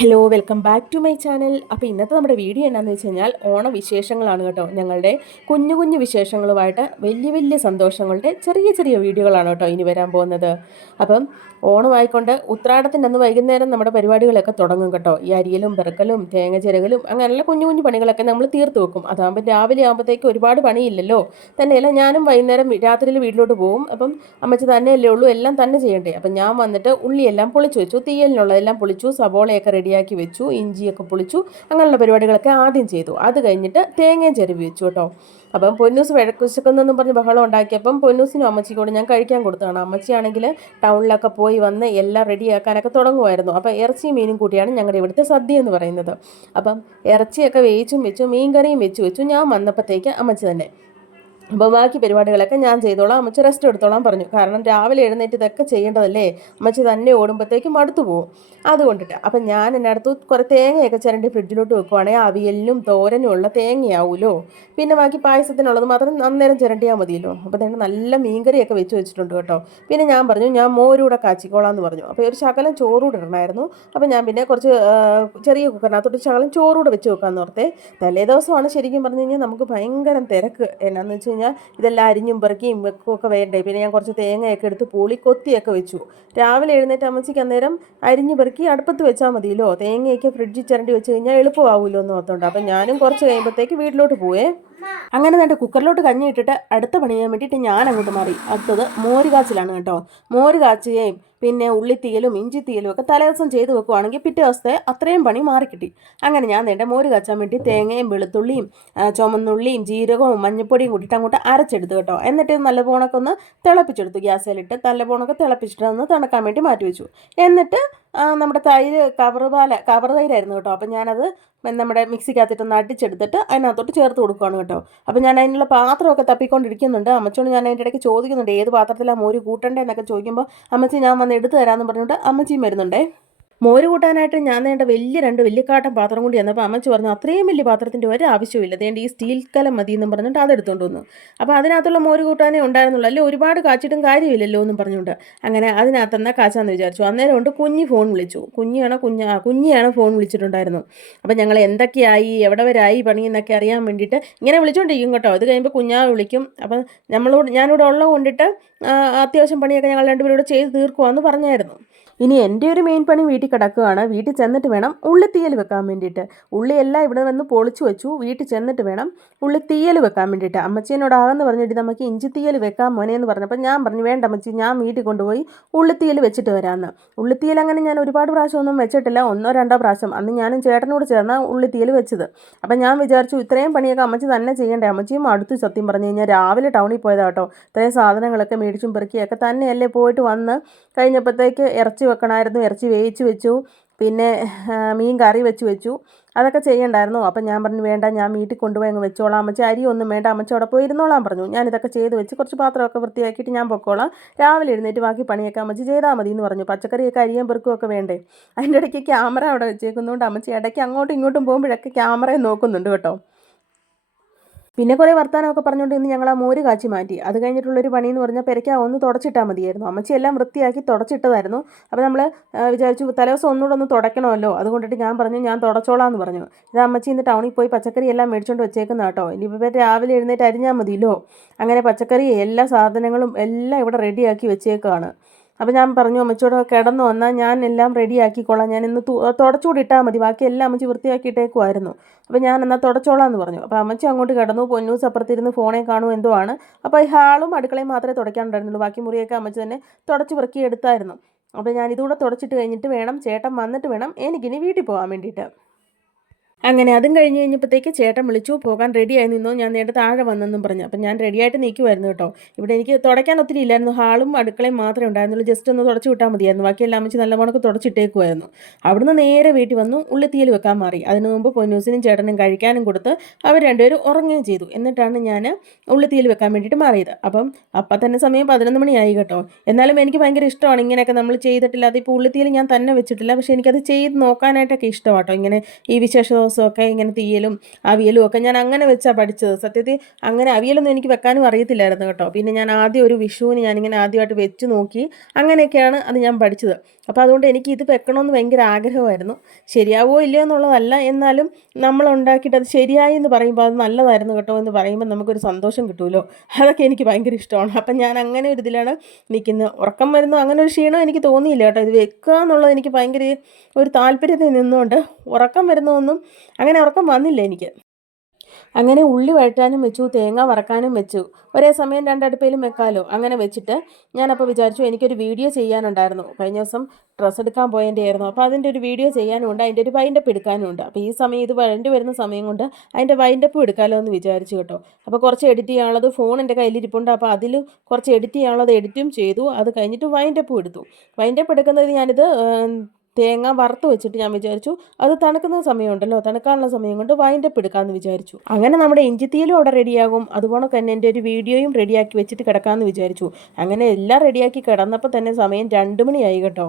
Hello welcome back to my channel. അപ്പോൾ ഇന്നത്തെ നമ്മുടെ വീഡിയോ എന്താണെന്ന് വെച്ച് കഴിഞ്ഞാൽ ഓണവിശേഷങ്ങളാണ് കേട്ടോ. ഞങ്ങളുടെ കുഞ്ഞു കുഞ്ഞു വിശേഷങ്ങളുമായിട്ട് വലിയ വലിയ സന്തോഷങ്ങളുടെ ചെറിയ ചെറിയ വീഡിയോകളാണ് കേട്ടോ ഇനി വരാൻ പോകുന്നത്. അപ്പം ഓണമായിക്കൊണ്ട് ഉത്രാടത്തിൻ്റെ അന്ന് വൈകുന്നേരം നമ്മുടെ പരിപാടികളൊക്കെ തുടങ്ങും കേട്ടോ. ഈ അരിയലും പെറുക്കലും തേങ്ങ ചിരകലും അങ്ങനെയുള്ള കുഞ്ഞു കുഞ്ഞു പണികളൊക്കെ നമ്മൾ തീർത്ത് വെക്കും. അതാകുമ്പോൾ രാവിലെ ആകുമ്പോഴത്തേക്ക് ഒരുപാട് പണിയില്ലല്ലോ. തന്നെയല്ല ഞാനും വൈകുന്നേരം രാത്രിയിൽ വീട്ടിലോട്ട് പോകും. അപ്പം അമ്മച്ചി തന്നെയല്ലേ ഉള്ളൂ, എല്ലാം തന്നെ ചെയ്യണ്ടേ. അപ്പം ഞാൻ വന്നിട്ട് ഉള്ളിയെല്ലാം പൊളിച്ചു വെച്ചു, തീയലിനുള്ളതെല്ലാം പൊളിച്ചു, സബോളയൊക്കെ റെഡിയാക്കി വെച്ചു, ഇഞ്ചിയൊക്കെ പൊളിച്ചു, അങ്ങനെയുള്ള പരിപാടികളൊക്കെ ആദ്യം ചെയ്തു. അത് കഴിഞ്ഞിട്ട് തേങ്ങയും ചിരവി വെച്ചു കേട്ടോ. അപ്പം പൊന്നൂസ് വിശക്കുന്നെന്നും പറഞ്ഞ് ബഹളം ഉണ്ടാക്കിയപ്പം പൊന്നൂസിനും അമ്മച്ചിക്കൂടെ ഞാൻ കഴിക്കാൻ കൊടുത്തതാണ്. അമ്മച്ചിയാണെങ്കിൽ ടൗണിലൊക്കെ പോയി വന്ന് എല്ലാം റെഡിയാക്കാനൊക്കെ തുടങ്ങുമായിരുന്നു. അപ്പോൾ ഇറച്ചിയും മീനും കൂട്ടിയാണ് ഞങ്ങളുടെ ഇവിടുത്തെ സദ്യ എന്ന് പറയുന്നത്. അപ്പം ഇറച്ചിയൊക്കെ വേവിച്ചും വെച്ചു, മീൻ കറിയും വെച്ചു. ഞാൻ വന്നപ്പോഴത്തേക്ക് അമ്മച്ചി തന്നെ. അപ്പോൾ ബാക്കി പരിപാടികളൊക്കെ ഞാൻ ചെയ്തോളാം, അമ്മച്ചി റെസ്റ്റ് എടുത്തോളാം പറഞ്ഞു. കാരണം രാവിലെ എഴുന്നേറ്റ് ഇതൊക്കെ ചെയ്യേണ്ടതല്ലേ, അമ്മച്ചി തന്നെ ഓടുമ്പോഴത്തേക്കും മടുത്തു പോകും. അതുകൊണ്ടിട്ട് അപ്പം ഞാൻ എൻ്റെ അടുത്ത് കുറേ തേങ്ങയൊക്കെ ചിരണ്ടി ഫ്രിഡ്ജിലോട്ട് വെക്കുവാണെങ്കിൽ അവിയലിനും തോരനും ഉള്ള തേങ്ങയാവുമല്ലോ. പിന്നെ ബാക്കി പായസത്തിനുള്ളത് മാത്രം അന്നേരം ചിരണ്ടിയാൽ മതിയല്ലോ. അപ്പോൾ തന്നെ നല്ല മീൻകറിയൊക്കെ വെച്ചിട്ടുണ്ട് കേട്ടോ. പിന്നെ ഞാൻ പറഞ്ഞു ഞാൻ മോരൂടെ കാച്ചിക്കോളാം എന്ന് പറഞ്ഞു. അപ്പോൾ ഒരു ശകലം ചോറൂടെ ഇടണമായിരുന്നു. അപ്പോൾ ഞാൻ പിന്നെ കുറച്ച് ചെറിയ കുക്കറിനകത്തോട്ട് ശകലം ചോറൂടെ വെച്ച് വെക്കാമെന്ന് ഓർത്തേ. തലേ ദിവസമാണ് ശരിക്കും പറഞ്ഞു കഴിഞ്ഞാൽ നമുക്ക് ഭയങ്കര തിരക്ക്. എന്നാന്ന് വെച്ച് കഴിഞ്ഞാൽ ഇതെല്ലാം അരിഞ്ഞും പെറുക്കിയും വെക്കുകയൊക്കെ വേണ്ടേ. പിന്നെ ഞാൻ കുറച്ച് തേങ്ങയൊക്കെ എടുത്ത് പുളി കൊത്തിയൊക്കെ വെച്ചു. രാവിലെ എഴുന്നേറ്റ് അമ്മച്ചിക്ക് അന്നേരം അരിഞ്ഞ് പെറുക്കി അടുപ്പത്ത് വെച്ചാൽ മതിയല്ലോ. തേങ്ങയൊക്കെ ഫ്രിഡ്ജിൽ ചിരണ്ടി വെച്ച് കഴിഞ്ഞാൽ എളുപ്പമാവുമല്ലോ എന്ന് ഓർത്തുകൊണ്ട് അപ്പം ഞാനും കുറച്ച് കഴിയുമ്പോഴത്തേക്ക് വീട്ടിലോട്ട് പോവേ. അങ്ങനെ തന്നെ കുക്കറിലോട്ട് കഞ്ഞി ഇട്ടിട്ട് അടുത്ത പണി ചെയ്യാൻ വേണ്ടിയിട്ട് ഞാൻ അങ്ങോട്ട് മാറി. അടുത്തത് മോര് കാച്ചിലാണ് കേട്ടോ. മോര് കാച്ചുകയും പിന്നെ ഉള്ളിത്തീയലും ഇഞ്ചിത്തീയലും ഒക്കെ തലേദിവസം ചെയ്ത് വെക്കുവാണെങ്കിൽ പിറ്റേ ദിവസത്തെ അത്രയും പണി മാറിക്കിട്ടി. അങ്ങനെ ഞാൻ നേണ്ട മോര് കാച്ചാൻ വേണ്ടി തേങ്ങയും വെളുത്തുള്ളിയും ചുമന്നുള്ളിയും ജീരകവും മഞ്ഞൾപ്പൊടിയും കൂട്ടിയിട്ട് അങ്ങോട്ട് അരച്ചെടുത്തു കേട്ടോ. എന്നിട്ട് നല്ലപോണൊക്കെ ഒന്ന് തിളപ്പിച്ചെടുത്തു. ഗ്യാസിലിട്ട് നല്ലപോണൊക്കെ തിളപ്പിച്ചിട്ട് ഒന്ന് തണുക്കാൻ വേണ്ടി മാറ്റി വെച്ചു. എന്നിട്ട് നമ്മുടെ തൈര് കവർ തൈരായിരുന്നു കേട്ടോ. അപ്പം ഞാനത് നമ്മുടെ മിക്സിക്കകത്തിട്ടൊന്ന് അടിച്ചെടുത്തിട്ട് അതിനകത്തോട്ട് ചേർത്ത് കൊടുക്കുകയാണ് കേട്ടോ. അപ്പോൾ ഞാൻ അതിനുള്ള പാത്രമൊക്കെ തപ്പിക്കൊണ്ടിരിക്കുന്നുണ്ട്. അമ്മച്ചോട് ഞാൻ അതിൻ്റെ ഇടയ്ക്ക് ചോദിക്കുന്നുണ്ട് ഏത് പാത്രത്തിലാണ് മോര് കൂട്ടണ്ടേ എന്നൊക്കെ ചോദിക്കുമ്പോൾ അമ്മച്ചി ഞാൻ വന്ന് എടുത്തു തരാമെന്ന് പറഞ്ഞുകൊണ്ട് അമ്മച്ചിയും വരുന്നുണ്ടേ. മോര് കൂട്ടാനായിട്ട് ഞാൻ വേണ്ട രണ്ട് വലിയ കാട്ടൻ പാത്രം കൊണ്ട് ചെന്നപ്പോൾ അമ്മച്ചി പറഞ്ഞു അത്രയും വലിയ പാത്രത്തിൻ്റെ ഒരു ആവശ്യമില്ല, അതേണ്ട ഈ സ്റ്റീൽ കലം മതി എന്നും പറഞ്ഞിട്ട് അതെടുത്തുകൊണ്ട് വന്നു. അപ്പോൾ അതിനകത്തുള്ള മോര് കൂട്ടാനേ ഉണ്ടായിരുന്നുള്ളൂ, അല്ലേ ഒരുപാട് കാച്ചിട്ടും കാര്യമില്ലല്ലോ എന്നും പറഞ്ഞുകൊണ്ട് അങ്ങനെ അതിനകത്തെന്നാൽ കാച്ചാന്ന് വിചാരിച്ചു. അന്നേരം കൊണ്ട് കുഞ്ഞി ഫോൺ വിളിച്ചു. കുഞ്ഞിയാണ് ഫോൺ വിളിച്ചിട്ടുണ്ടായിരുന്നു. അപ്പം ഞങ്ങൾ എന്തൊക്കെയായി എവിടെ വരെ ആയി പണി എന്നൊക്കെ അറിയാൻ വേണ്ടിയിട്ട് ഇങ്ങനെ വിളിച്ചുകൊണ്ടിരിക്കും കേട്ടോ. ഇത് കഴിയുമ്പോൾ കുഞ്ഞാവ് വിളിക്കും. അപ്പം ഞാനിവിടെ ഉള്ളത് കൊണ്ടിട്ട് അത്യാവശ്യം പണിയൊക്കെ ഞങ്ങൾ രണ്ടുപേരും ചെയ്ത് തീർക്കുവാന്ന് പറഞ്ഞായിരുന്നു. ഇനി എൻ്റെ ഒരു മെയിൻ പണി വീട്ടിൽ കിടക്കുകയാണ്. വീട്ടിൽ ചെന്നിട്ട് വേണം ഉള്ളിത്തീയൽ വെക്കാൻ വേണ്ടിയിട്ട്. ഉള്ളിയെല്ലാം ഇവിടെ വന്ന് പൊളിച്ചു വെച്ചു. വീട്ടിൽ ചെന്നിട്ട് വേണം ഉള്ളിത്തീയൽ വെക്കാൻ വേണ്ടിയിട്ട്. അമ്മച്ചീനോടാകെന്ന് പറഞ്ഞിട്ട് നമുക്ക് ഇഞ്ചിത്തീയൽ വെക്കാൻ മോനെ എന്ന് പറഞ്ഞപ്പോൾ ഞാൻ പറഞ്ഞു വേണ്ട അമ്മച്ചി, ഞാൻ വീട്ടിൽ കൊണ്ടുപോയി ഉള്ളിത്തീയൽ വെച്ചിട്ട് വരാമെന്ന്. ഉള്ളിത്തീയൽ അങ്ങനെ ഞാൻ ഒരുപാട് പ്രാവശ്യമൊന്നും വെച്ചിട്ടില്ല, 1-2 പ്രാവശ്യം. അന്ന് ഞാനും ചേട്ടനോട് ചേർന്നാണ് ഉള്ളിത്തീയൽ വെച്ചത്. അപ്പം ഞാൻ വിചാരിച്ചു ഇത്രയും പണിയൊക്കെ അമ്മച്ചി തന്നെ ചെയ്യണ്ടേ. അമ്മച്ചിയും അടുത്ത് സത്യം പറഞ്ഞു കഴിഞ്ഞാൽ രാവിലെ ടൗണിൽ പോയതാട്ടോ. ഇത്രയും സാധനങ്ങളൊക്കെ മേടിച്ചും പെറുക്കിയൊക്കെ തന്നെയല്ലേ പോയിട്ട് വന്ന് കഴിഞ്ഞപ്പോഴത്തേക്ക് ഇറച്ചി വെക്കണമായിരുന്നു. ഇറച്ചി വേവിച്ച് വെച്ചു, പിന്നെ മീൻ കറി വെച്ചു. അതൊക്കെ ചെയ്യണ്ടായിരുന്നു. അപ്പം ഞാൻ പറഞ്ഞു വേണ്ട, ഞാൻ വീട്ടിൽ കൊണ്ടുപോയി അങ്ങ് വെച്ചോളാം അമ്മച്ചി, അരിയൊന്നും വേണ്ട അമ്മച്ചി അവിടെ പോയി ഇരുന്നോളാൻ പറഞ്ഞു. ഞാനിതൊക്കെ ചെയ്ത് വെച്ച് കുറച്ച് പാത്രമൊക്കെ വൃത്തിയാക്കിയിട്ട് ഞാൻ പൊക്കോളാം, രാവിലെ എഴുന്നേറ്റ് ബാക്കി പണിയൊക്കെ അമ്മച്ചി ചെയ്താൽ മതി എന്ന് പറഞ്ഞു. പച്ചക്കറിയൊക്കെ അരിയാൻ പെറുക്കുകയൊക്കെ വേണ്ടേ. അതിൻ്റെ ഇടയ്ക്ക് ക്യാമറ അവിടെ വെച്ചേക്കുന്നതുകൊണ്ട് അമ്മച്ചി ഇടയ്ക്ക് അങ്ങോട്ടും ഇങ്ങോട്ടും പോകുമ്പോഴൊക്കെ ക്യാമറയെ നോക്കുന്നുണ്ട് കേട്ടോ. പിന്നെ കുറേ വർത്താനമൊക്കെ പറഞ്ഞുകൊണ്ട് ഇന്ന് ഞങ്ങൾ ആ മോര് കാച്ചി മാറ്റി. അത് കഴിഞ്ഞിട്ടുള്ളൊരു പണി എന്ന് പറഞ്ഞാൽ പെരയ്ക്ക ഒന്ന് തുടച്ചിട്ടാൽ മതിയായിരുന്നു. അമ്മച്ചി എല്ലാം വൃത്തിയാക്കി തുടച്ചിട്ടതായിരുന്നു. അപ്പോൾ നമ്മൾ വിചാരിച്ചു തലേദിവസം ഒന്നുകൂടെ ഒന്ന് തുടയ്ക്കണമല്ലോ. അതുകൊണ്ടിട്ട് ഞാൻ പറഞ്ഞു ഞാൻ തുടച്ചോളാം എന്ന് പറഞ്ഞു. ഇത് അമ്മച്ചി ഇന്ന് ടൗണിൽ പോയി പച്ചക്കറി എല്ലാം മേടിച്ചുകൊണ്ട് വെച്ചേക്കുന്ന കേട്ടോ. ഇനിയിപ്പോൾ രാവിലെ എഴുന്നേറ്റ് അരിഞ്ഞാൽ മതിയല്ലോ. അങ്ങനെ പച്ചക്കറി എല്ലാ സാധനങ്ങളും എല്ലാം ഇവിടെ റെഡിയാക്കി വെച്ചേക്കാണ്. അപ്പോൾ ഞാൻ പറഞ്ഞു അമ്മച്ചിയോട് കിടന്നു വന്നാൽ ഞാൻ എല്ലാം റെഡിയാക്കിക്കോളാം, ഞാൻ ഇന്ന് തുടച്ചുകൂടി ഇട്ടാൽ മതി, ബാക്കി എല്ലാം അമ്മച്ചി വൃത്തിയാക്കിയിട്ടേക്കുമായിരുന്നു. അപ്പോൾ ഞാൻ എന്നാൽ തുടച്ചോളാം എന്ന് പറഞ്ഞു. അപ്പോൾ അമ്മച്ചി അങ്ങോട്ട് കിടന്നു. പൊന്നൂസ് അപ്പുറത്തിരുന്ന് ഫോണേ കാണും എന്തോ ആണ്. അപ്പോൾ ഈ ഹാളും അടുക്കളയും മാത്രമേ തുടയ്ക്കാനുണ്ടായിരുന്നുള്ളൂ, ബാക്കി മുറിയൊക്കെ അമ്മച്ചി തന്നെ തുടച്ച് വൃത്തി എടുത്തായിരുന്നു. അപ്പോൾ ഞാൻ ഇതുകൂടെ തുടച്ചിട്ട് കഴിഞ്ഞിട്ട് വേണം, ചേട്ടൻ വന്നിട്ട് വേണം എനിക്കിനി വീട്ടിൽ പോകാൻ വേണ്ടിയിട്ട്. അങ്ങനെ അതും കഴിഞ്ഞ് കഴിഞ്ഞപ്പോഴത്തേക്ക് ചേട്ടൻ വിളിച്ചു, പോകാൻ റെഡിയായി നിന്നോ, ഞാൻ നേരത്തെ താഴെ വന്നെന്നും പറഞ്ഞു. അപ്പം ഞാൻ റെഡിയായിട്ട് നിൽക്കുമായിരുന്നു കേട്ടോ. ഇവിടെ എനിക്ക് തുടയ്ക്കാൻ ഒത്തിരി ഇല്ലായിരുന്നു, ഹാളും അടുക്കളയും മാത്രമേ ഉണ്ടായിരുന്നുള്ളൂ. ജസ്റ്റ് ഒന്ന് തുടച്ച് വിട്ടാൽ മതിയായിരുന്നു, ബാക്കിയെല്ലാം അമ്മച്ചി നല്ല മണക്ക് തുടച്ചിട്ടേക്കുമായിരുന്നു. അവിടുന്ന് നേരെ വീട്ടിൽ വന്നു ഉള്ളിത്തീയൽ വെക്കാൻ മാറി. അതിന് മുമ്പ് പൊന്നൂസിനും ചേട്ടനും കഴിക്കാനും കൊടുത്ത് അവർ രണ്ടുപേരും ഉറങ്ങുകയും ചെയ്തു. എന്നിട്ടാണ് ഞാൻ ഉള്ളിത്തീയൽ വെക്കാൻ വേണ്ടിയിട്ട് മാറിയത്. അപ്പം തന്നെ സമയം 11 മണിയായി കേട്ടോ. എന്നാലും എനിക്ക് ഭയങ്കര ഇഷ്ടമാണ് ഇങ്ങനെയൊക്കെ നമ്മൾ ചെയ്തിട്ടില്ല. അതിപ്പോൾ ഉള്ളിത്തീയൽ ഞാൻ തന്നെ വെച്ചിട്ടില്ല, പക്ഷേ എനിക്കത് ചെയ്ത് നോക്കാനായിട്ടൊക്കെ ഇഷ്ടമാണ് കേട്ടോ. ഇങ്ങനെ ഈ വിശേഷ ദിവസമൊക്കെ ഇങ്ങനെ തീയലും അവിയലും ഒക്കെ ഞാൻ അങ്ങനെ വെച്ചാണ് പഠിച്ചത്. സത്യത്തിൽ അങ്ങനെ അവിയലൊന്നും എനിക്ക് വെക്കാനും അറിയത്തില്ലായിരുന്നു കേട്ടോ. പിന്നെ ഞാൻ ആദ്യം ഒരു വിഷുവിന് ഞാനിങ്ങനെ ആദ്യമായിട്ട് വെച്ച് നോക്കി. അങ്ങനെയൊക്കെയാണ് അത് ഞാൻ പഠിച്ചത്. അപ്പോൾ അതുകൊണ്ട് എനിക്ക് ഇത് വെക്കണമെന്ന് ഭയങ്കര ആഗ്രഹമായിരുന്നു. ശരിയാവോ ഇല്ലയോ എന്നുള്ളതല്ല, എന്നാലും നമ്മൾ ഉണ്ടാക്കിയിട്ട് അത് ശരിയായി എന്ന് പറയുമ്പോൾ അത് നല്ലതായിരുന്നു കേട്ടോ എന്ന് പറയുമ്പോൾ നമുക്കൊരു സന്തോഷം കിട്ടുമല്ലോ. അതൊക്കെ എനിക്ക് ഭയങ്കര ഇഷ്ടമാണ്. അപ്പം ഞാൻ അങ്ങനെ ഒരു ഇതിലാണ് നിൽക്കുന്നത്. ഉറക്കം വരുന്നു അങ്ങനെ ഒരു ക്ഷീണം എനിക്ക് തോന്നിയില്ല കേട്ടോ. ഇത് വെക്കുക എന്നുള്ളത് എനിക്ക് ഭയങ്കര ഒരു താല്പര്യത്തിൽ നിന്നുകൊണ്ട് ഉറക്കം വരുന്നതൊന്നും അങ്ങനെ ഉറക്കം വന്നില്ല എനിക്ക്. അങ്ങനെ ഉള്ളി വഴറ്റാനും വെച്ചു, തേങ്ങ വറക്കാനും വെച്ചു. ഒരേ സമയം രണ്ടടുപ്പയിലും വെക്കാമല്ലോ. അങ്ങനെ വെച്ചിട്ട് ഞാനപ്പോൾ വിചാരിച്ചു എനിക്കൊരു വീഡിയോ ചെയ്യാനുണ്ടായിരുന്നു. കഴിഞ്ഞ ദിവസം ഡ്രസ്സ് എടുക്കാൻ പോയതിൻ്റെ ആയിരുന്നു. അപ്പോൾ അതിൻ്റെ ഒരു വീഡിയോ ചെയ്യാനുമുണ്ട്, അതിൻ്റെ ഒരു വൈൻഡപ്പ് എടുക്കാനുമുണ്ട്. അപ്പോൾ ഈ സമയം ഇത് വരുന്ന സമയം കൊണ്ട് അതിൻ്റെ വൈൻഡപ്പ് എടുക്കാമല്ലോ എന്ന് വിചാരിച്ചു കേട്ടോ. അപ്പോൾ കുറച്ച് എഡിറ്റ് ചെയ്യാനുള്ളത് ഫോൺ എൻ്റെ കയ്യിലിരിപ്പുണ്ട്. അപ്പോൾ അതിൽ കുറച്ച് എഡിറ്റ് ചെയ്യാനുള്ളത് എഡിറ്റും ചെയ്തു. അത് കഴിഞ്ഞിട്ട് വൈൻഡപ്പും എടുത്തു. വൈൻഡപ്പ് എടുക്കുന്നത് ഞാനിത് തേങ്ങ വറുത്ത് വെച്ചിട്ട് ഞാൻ വിചാരിച്ചു അത് തണുക്കുന്ന സമയമുണ്ടല്ലോ, തണുക്കാനുള്ള സമയം കൊണ്ട് വൈൻഡപ്പ് എടുക്കാമെന്ന് വിചാരിച്ചു. അങ്ങനെ നമ്മുടെ ഇഞ്ചിത്തീലും അവിടെ റെഡിയാകും. അതുപോലെ തന്നെ എൻ്റെ ഒരു വീഡിയോയും റെഡിയാക്കി വെച്ചിട്ട് കിടക്കാമെന്ന് വിചാരിച്ചു. അങ്ങനെ എല്ലാം റെഡിയാക്കി കിടന്നപ്പോൾ തന്നെ സമയം 2 മണിയായി കേട്ടോ.